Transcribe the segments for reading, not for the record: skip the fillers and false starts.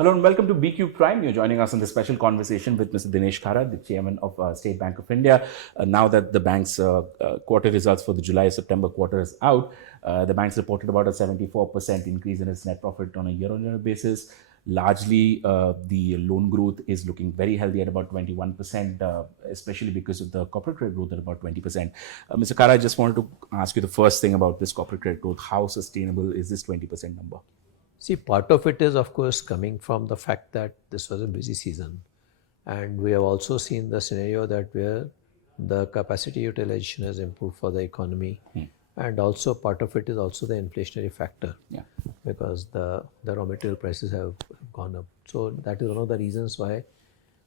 Hello and welcome to BQ Prime. You're joining us in this special conversation with Mr. Dinesh Khara, the chairman of State Bank of India. Now that the bank's quarter results for the July-September quarter is out, the bank's reported about a 74% increase in its net profit on a year-on-year basis. Largely, the loan growth is looking very healthy at about 21%, especially because of the corporate credit growth at about 20%. Mr. Khara, I just wanted to ask you the first thing about this corporate credit growth. How sustainable is this 20% number? See, part of it is, of course, coming from the fact that this was a busy season. And we have also seen the scenario that where the capacity utilization has improved for the economy. And also part of it is also the inflationary factor. Yeah. Because the raw material prices have gone up. So that is one of the reasons why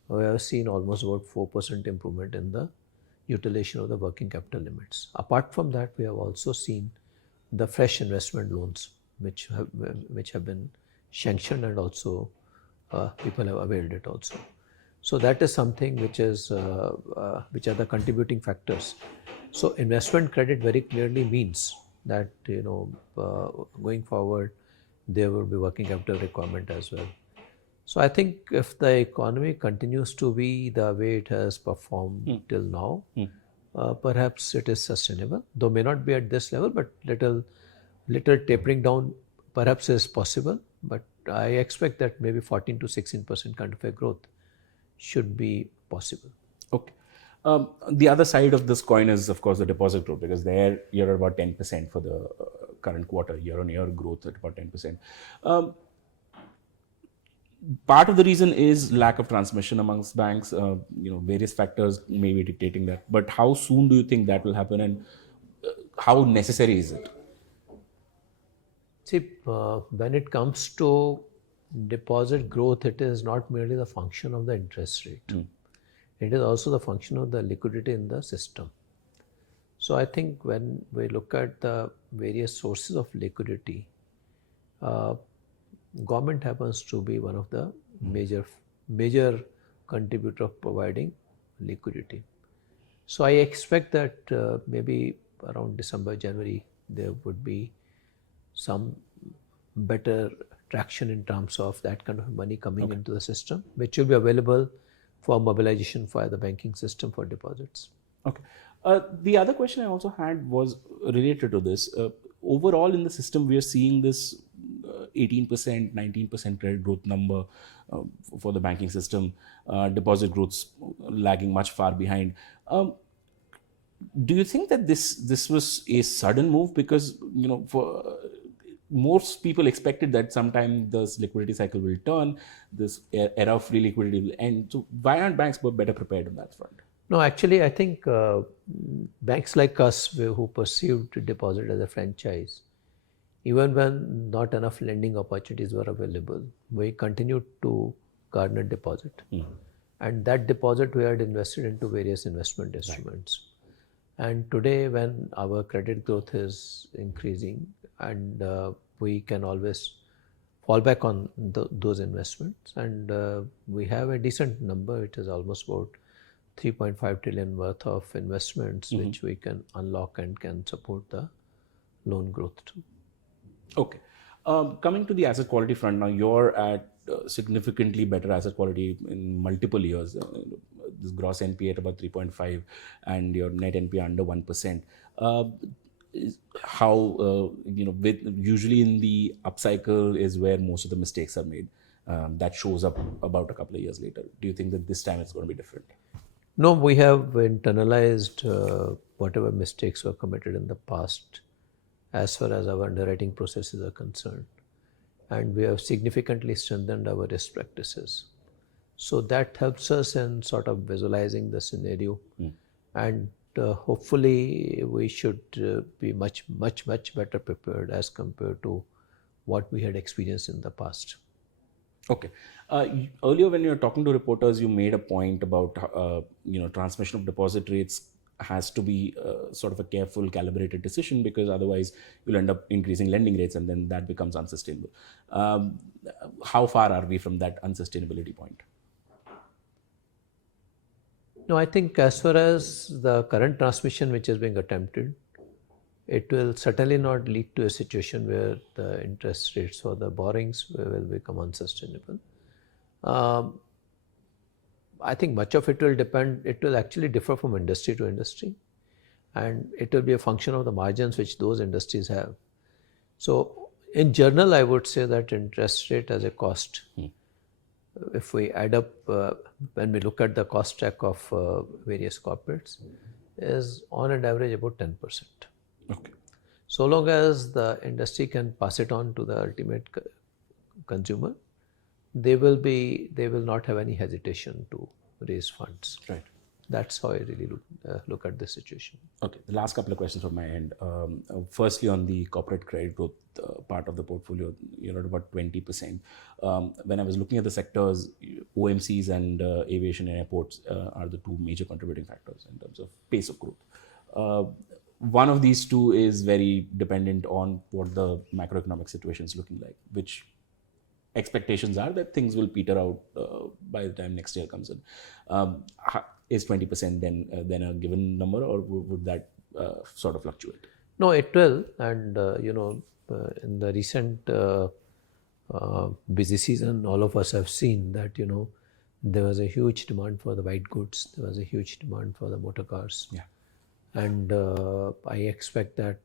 we have seen almost about 4% improvement in the utilization of the working capital limits. Apart from that, we have also seen the fresh investment loans which have been sanctioned, and also people have availed it also. So that is something which is which are the contributing factors. So investment credit very clearly means that going forward there will be working capital requirement as well. So I think if the economy continues to be the way it has performed till now, perhaps it is sustainable, though may not be at this level, but little tapering down perhaps is possible. But I expect that maybe 14 to 16% kind of a growth should be possible. Okay. The other side of this coin is, of course, the deposit growth, because there you're at about 10% for the current quarter, year-on-year growth at about 10%. Part of the reason is lack of transmission amongst banks. Various factors may be dictating that. But how soon do you think that will happen, and how necessary is it? See, when it comes to deposit growth, it is not merely the function of the interest rate. It is also the function of the liquidity in the system. So I think when we look at the various sources of liquidity, government happens to be one of the major contributor of providing liquidity. So I expect that maybe around December, January, there would be some better traction in terms of that kind of money coming into the system, which will be available for mobilization via the banking system for deposits. Okay. The other question I also had was related to this. Overall in the system, we are seeing this 18%, 19% credit growth number for the banking system. Deposit growths lagging much far behind. Do you think that this was a sudden move? Because for most people expected that sometime this liquidity cycle will turn, this era of free liquidity will end. So why aren't banks better prepared on that front? No, actually, I think banks like us who perceived deposit as a franchise, even when not enough lending opportunities were available, we continued to garner deposit. And that deposit we had invested into various investment instruments. Right. And today when our credit growth is increasing, and we can always fall back on those investments, and we have a decent number, which is almost about 3.5 trillion worth of investments, which we can unlock and can support the loan growth too. Okay. Coming to the asset quality front, now you're at significantly better asset quality in multiple years. This gross NPA at about 3.5 and your net NPA under 1%. Usually in the upcycle is where most of the mistakes are made. That shows up about a couple of years later. Do you think that this time it's going to be different? No, we have internalized whatever mistakes were committed in the past as far as our underwriting processes are concerned. And we have significantly strengthened our risk practices. So that helps us in sort of visualizing the scenario. And hopefully we should be much better prepared as compared to what we had experienced in the past. Okay. Earlier when you were talking to reporters, you made a point about transmission of deposit rates has to be sort of a careful, calibrated decision, because otherwise you'll end up increasing lending rates and then that becomes unsustainable. How far are we from that unsustainability point? No, I think as far as the current transmission which is being attempted, it will certainly not lead to a situation where the interest rates for the borrowings will become unsustainable. Um, I think much of it will depend, it will actually differ from industry to industry, and it will be a function of the margins which those industries have. So in general, I would say that interest rate as a cost, if we add up, when we look at the cost stack of various corporates, is on an average about 10%. Okay. So long as the industry can pass it on to the ultimate consumer, they will not have any hesitation to raise funds. Right. That's how I really look at the situation. Okay, the last couple of questions from my end. Firstly, on the corporate credit growth part of the portfolio, you're at about 20%. When I was looking at the sectors, OMCs and aviation and airports are the two major contributing factors in terms of pace of growth. One of these two is very dependent on what the macroeconomic situation is looking like, which expectations are that things will peter out by the time next year comes in. Is 20% then a given number, or would that sort of fluctuate? No, it will. And in the recent busy season, all of us have seen that there was a huge demand for the white goods. There was a huge demand for the motor cars. Yeah. And I expect that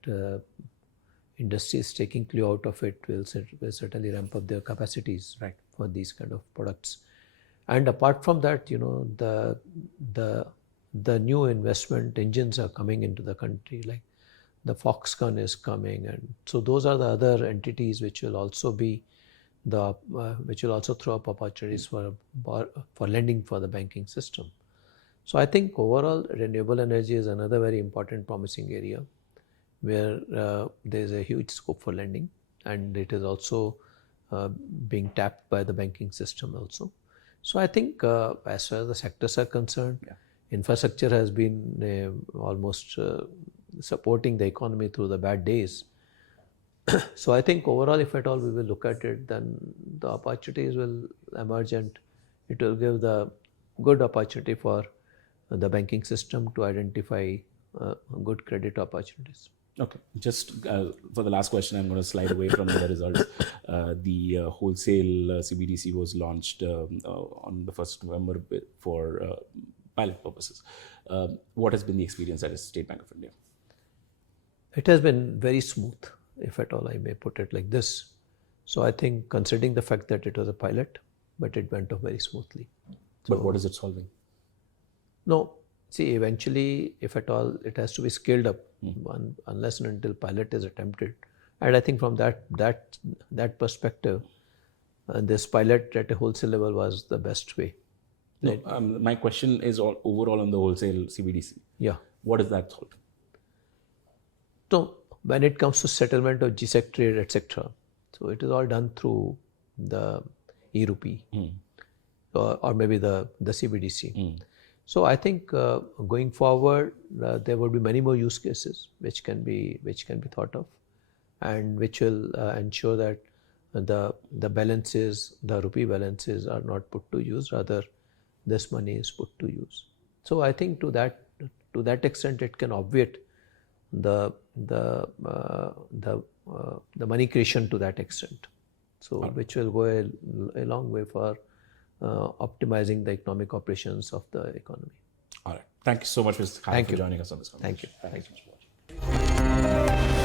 industries taking clue out of it will certainly ramp up their capacities for these kind of products. And apart from that, the new investment engines are coming into the country, like the Foxconn is coming, and so those are the other entities which will also be which will also throw up opportunities for lending for the banking system. So I think overall renewable energy is another very important promising area where there is a huge scope for lending, and it is also being tapped by the banking system also. So I think as far as the sectors are concerned, infrastructure has been almost supporting the economy through the bad days. So I think overall, if at all we will look at it, then the opportunities will emerge, and it will give the good opportunity for the banking system to identify good credit opportunities. Okay, just for the last question, I'm going to slide away from the results. The Wholesale CBDC was launched on the 1st of November for pilot purposes. What has been the experience at State Bank of India? It has been very smooth, if at all I may put it like this. So I think, considering the fact that it was a pilot, but it went off very smoothly. So, but what is it solving? No, see, eventually, if at all, it has to be scaled up unless and until pilot is attempted. And I think from that perspective, this pilot at a wholesale level was the best way. No, my question is overall on the Wholesale CBDC. Yeah. What is that solving? So when it comes to settlement of GSEC trade, etc., so it is all done through the e-rupee or maybe the CBDC. So I think going forward, there will be many more use cases which can be thought of, and which will ensure that the balances, the rupee balances, are not put to use. Rather, this money is put to use. So I think to that extent, it can obviate the money creation to that extent. So which will go a long way for optimizing the economic operations of the economy. All right. Thank you so much, Mr. Khara, for joining us on this conversation. Thank you.